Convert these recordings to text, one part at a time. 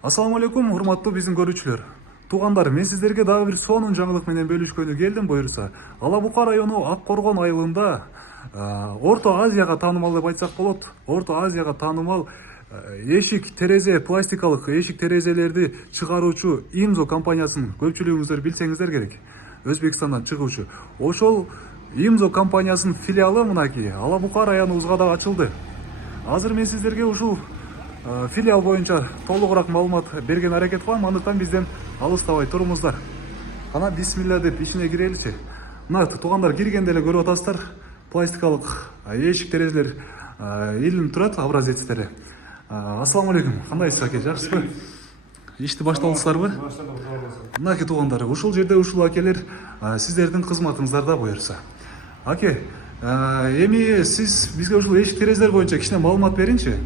Ассаламу алейкум, урматтуу биздин көрүүчүлөр. Туугандар, мен сиздерге дагы бир сонун жаңылык менен бөлүшкөнү келдим буюрса. Ала Бука району Ак Коргон айылында Орто Азияга таанымал деп айтсак болот. Орто Азияга таанымал эшик терезе, пластикалык эшик терезелерди чыгаруучу Имзо компаниясын көпчүлүгүңүздөр билсеңиздер керек. Өзбекстандан чыгуучу. Ошол Имзо компаниясынын филиалы мынакей Ала Бука районубузга да ачылды. Азыр мен сиздерге ушул филиал боюнча толугураак маалымат берген аракет кылам, андыктан бизден алыстабай туруңуздар. Кана бисмилля деп ичине киреличи. Мына туугандар, киргенде эле көрүп атасыздар, пластикалык эшик терезелер илинип турат, образецтери. Ассаламу алейкум, кандайсыз аке, жакшысызбы? Ишти баштадыңыздарбы? Баштадык. Мынакей туугандар, ушул жерде ушул акелер сиздердин кызматыңыздарда буюрса. Аке, эми сиз бизге ушул эшик терезелер боюнча кичине маалымат бериңчи.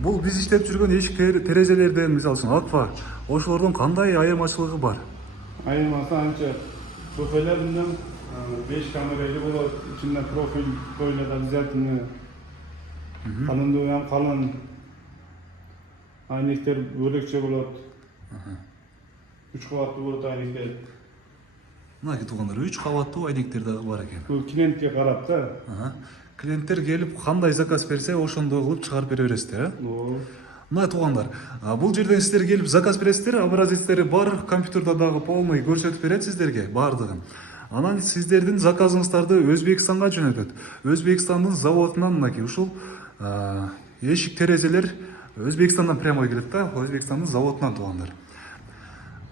Бул биз иштеп жүргөн эшик терезелерден, мисалы үчүн Акфа, ошолордун кандай айырмачылыгы бар? Айырмасы анча профилдеринен 5 камерали болот, ичинде профиль коюлат, обязательно. Калындыгы ham калын. Айнектер бөлөкчө болот. 3 кабаттуу болот айнектер. Мынакей туугандар, 3 кабаттуу айнектер дагы бар экен. Бул клиентке карап да. Клиенттер келип кандай заказ берсе, ошондой кылып чыгарып бере бересиздер, Мына туугандар, бул жерден сиздер келип заказ бересиздер, образецтери бар, компьютерде дагы полный көрсөтүп берет сиздерге баардыгын. Анан сиздердин заказыңыздарды Өзбекстанга жөнөтөт. Өзбекстандын заводунан мынакей ушул эшик терезелер Өзбекстандан прямой келет да, Өзбекстандын заводунан туугандар.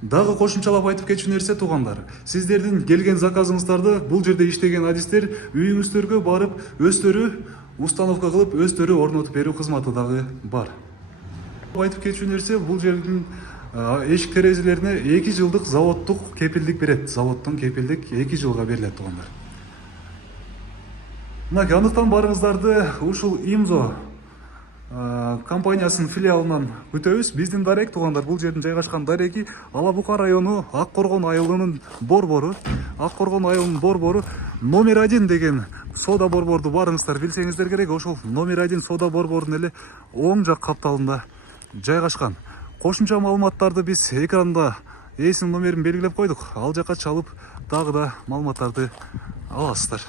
Дагы кошумчалап айтып кетчү нерсе туугандар, сиздердин келген заказыңыздарды бул жерде иштеген адистер үйүңүздөргө барып өздөрү установка кылып, өздөрү орнотуп берүү кызматы дагы бар. Айтып кетчү нерсе, бул жердин эшик терезелерине 2 жылдык заводдук кепилдик берет. Заводдун кепилдик 2 жылга берилет туугандар. Мынакей, андыктан барыңыздарды ушул Имзо компаниясынын филиалынан күтөбүз. Биздин дарек туугандар, бул жердин жайгашкан дареги Ала Бука району Ак Коргон айылынын борбору. Ак Коргон айылынын борбору номер 1 деген сода борборду барыңыздар билсеңиздер керек. Ошол номер 1 сода борборунун эле оң жак капталында жайгашкан. Кошумча маалыматтарды биз экранда эсинин номерин белгилеп койдук. Ал жака чалып дагы да маалыматтарды аласыздар.